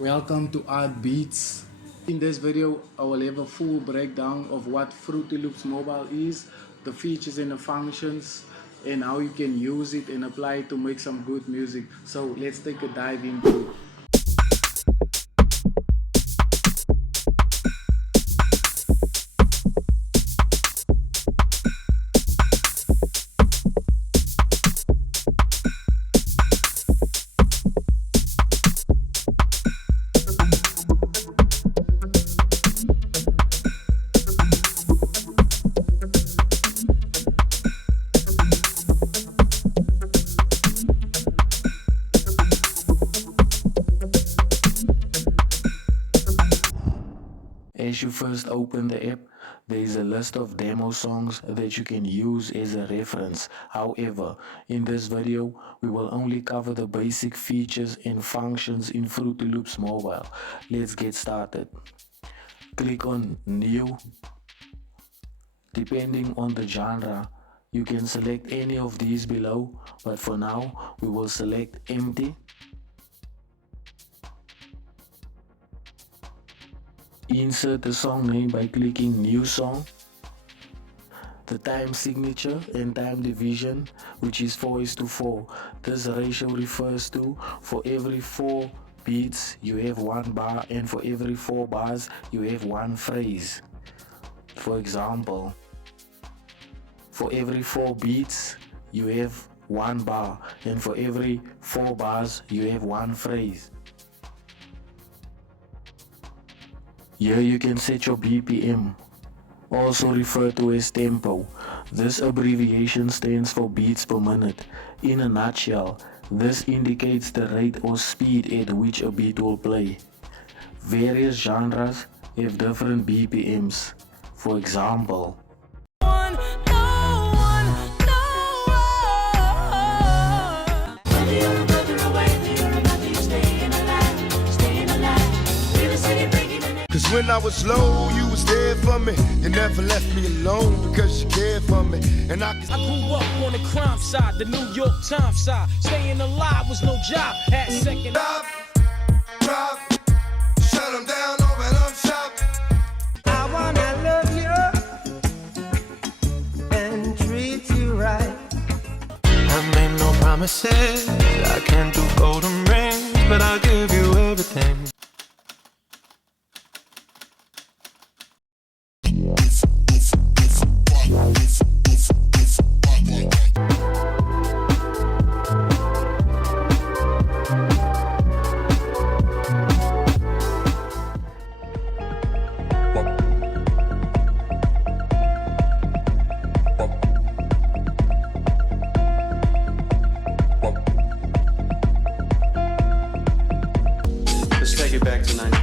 Welcome to Art Beats. In this video, I will have a full breakdown of what Fruityloops Mobile is, the features and the functions, and how you can use it and apply it to make some good music. So let's take a dive into it. As you first open the app, there is a list of demo songs that you can use as a reference. However, in this video, we will only cover the basic features and functions in Fruityloops Mobile. Let's get started. Click on New. Depending on the genre, you can select any of these below, but for now, we will select Empty. Insert the song name by clicking New Song. The time signature and time division, which is 4:4. This ratio refers to for every 4 beats you have 1 bar, and for every 4 bars you have 1 phrase. For example, for every 4 beats you have 1 bar, and for every 4 bars you have 1 phrase. Here you can set your BPM, also referred to as tempo. This abbreviation stands for beats per minute. In a nutshell, this indicates the rate or speed at which a beat will play. Various genres have different BPMs. For example, Cause when I was low, you was there for me. You never left me alone because you cared for me. And I grew up on the crime side, the New York Times side. Staying alive was no job. Had second drop, shut them down, open up shop. I wanna love you and treat you right. I made no promises, I can't do golden rings, but I'll give you everything. Let's take it back to 90.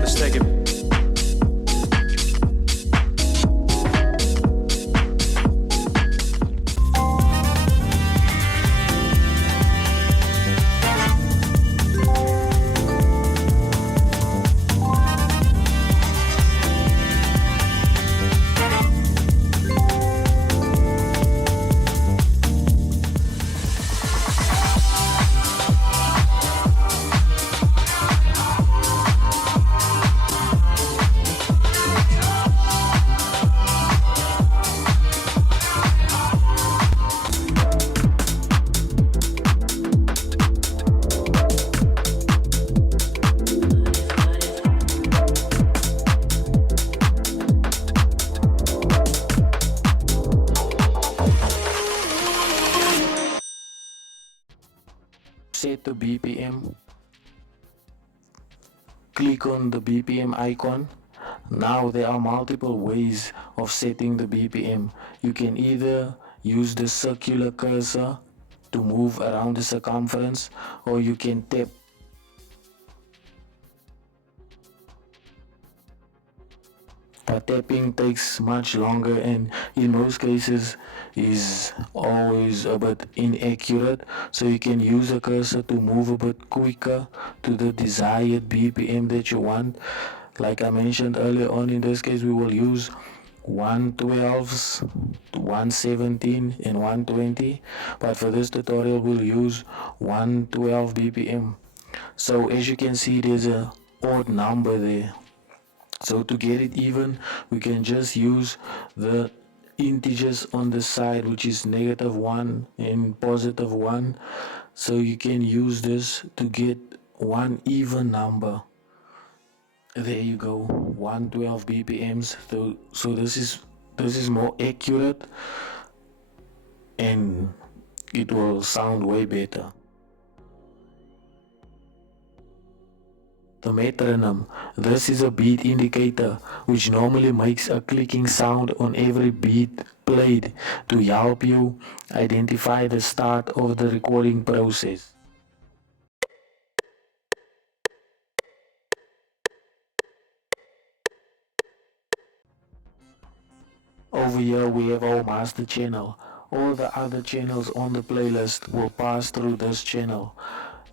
Let's take it. set the BPM. Click on the BPM icon. Now there are multiple ways of setting the BPM. You can either use the circular cursor to move around the circumference, or you can tap. But tapping takes much longer and in most cases is always a bit inaccurate, so you can use a cursor to move a bit quicker to the desired BPM that you want. Like I mentioned earlier on, in this case we will use 112s, 117 and 120, but for this tutorial we'll use 112 BPM. So as you can see, there's a odd number there. So to get it even, we can just use the integers on the side, which is -1 and +1. So you can use this to get one even number. There you go, 112 BPMs. So this is more accurate and it will sound way better. The metronome. This is a beat indicator which normally makes a clicking sound on every beat played to help you identify the start of the recording process. Over here we have our master channel. All the other channels on the playlist will pass through this channel.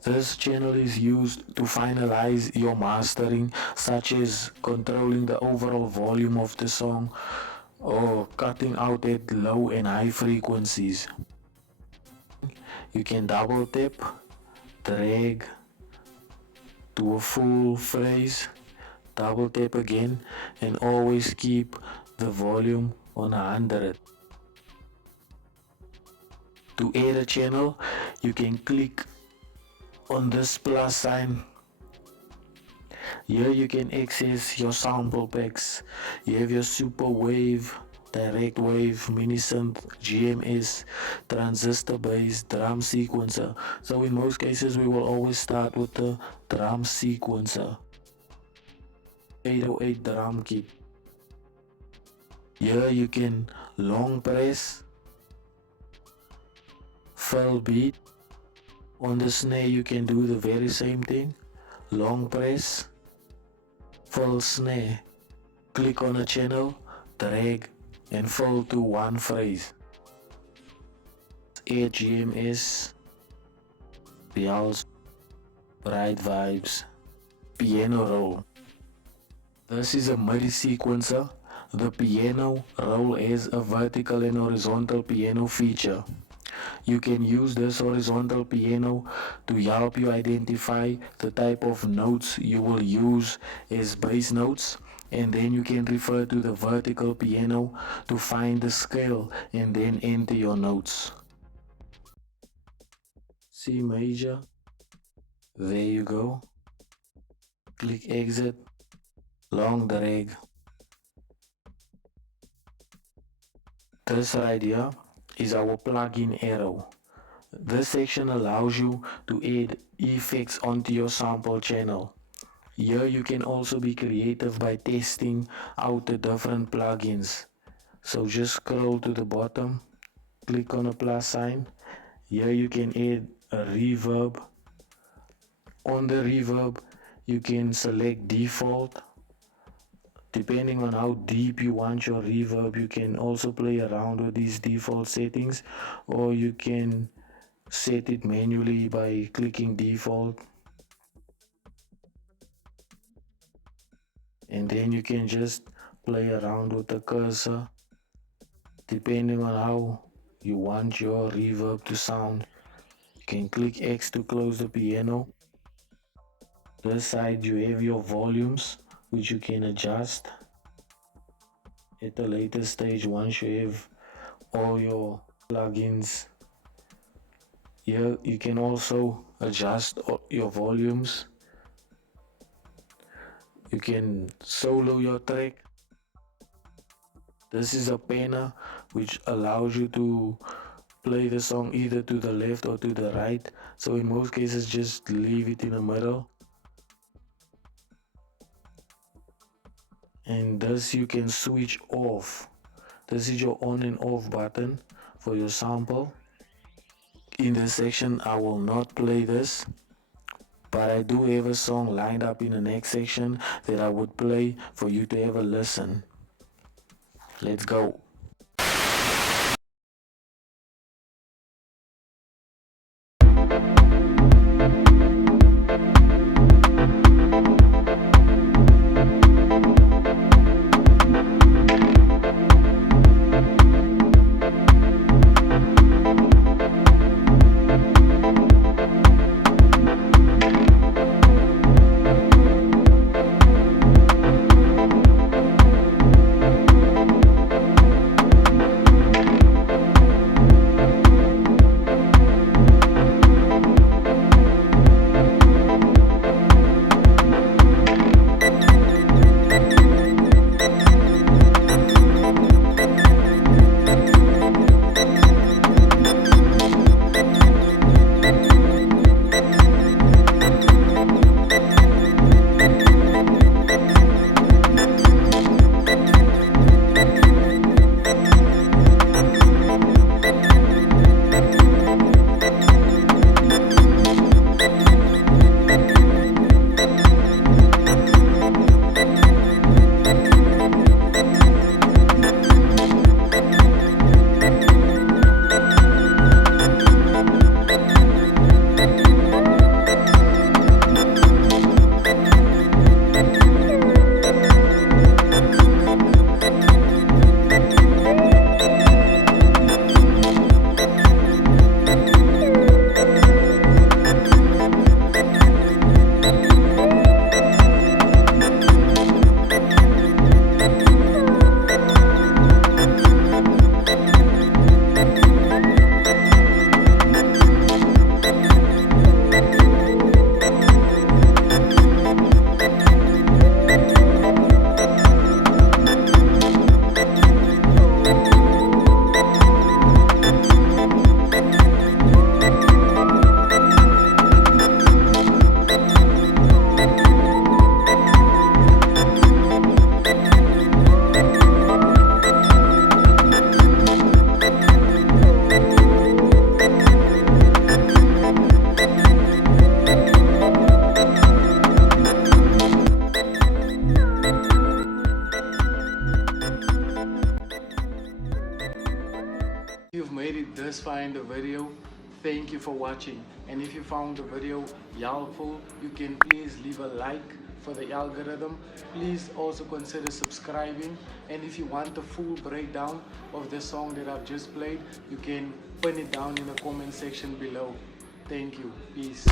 This channel is used to finalize your mastering, such as controlling the overall volume of the song or cutting out at low and high frequencies. You can double tap, drag to a full phrase, double tap again, and always keep the volume on 100. To add a channel, you can click on this plus sign. Here you can access your sample packs. You have your super wave, direct wave, mini synth, GMS, transistor based drum sequencer. So in most cases we will always start with the drum sequencer. 808 drum kit. Here you can long press, fill beat. On the snare you can do the very same thing. Long press, fill snare. Click on a channel, drag and fill to one phrase. Add GMS, bells, bright vibes, piano roll. This is a MIDI sequencer. The piano roll has a vertical and horizontal piano feature. You can use this horizontal piano to help you identify the type of notes you will use as bass notes, and then you can refer to the vertical piano to find the scale and then enter your notes. C major, there you go. Click exit, long drag. This right here is our plugin arrow. This section allows you to add effects onto your sample channel. Here you can also be creative by testing out the different plugins. So just scroll to the bottom, click on a plus sign. Here you can add a reverb. On the reverb you can select default. Depending on how deep you want your reverb, you can also play around with these default settings, or you can set it manually by clicking default, and then you can just play around with the cursor depending on how you want your reverb to sound. You can click X to close the piano. This side you have your volumes, which you can adjust at a later stage once you have all your plugins. Here you can also adjust your volumes. You can solo your track. This is a panner which allows you to play the song either to the left or to the right. So in most cases just leave it in the middle. And this you can switch off. This is your on and off button for your sample. In this section I will not play this, but I do have a song lined up in the next section that I would play for you to have a listen. Let's go. If you've made it this far in the video, thank you for watching. And if you found the video helpful, you can please leave a like for the algorithm. Please also consider subscribing. And if you want the full breakdown of the song that I've just played, you can put it down in the comment section below. Thank you. Peace.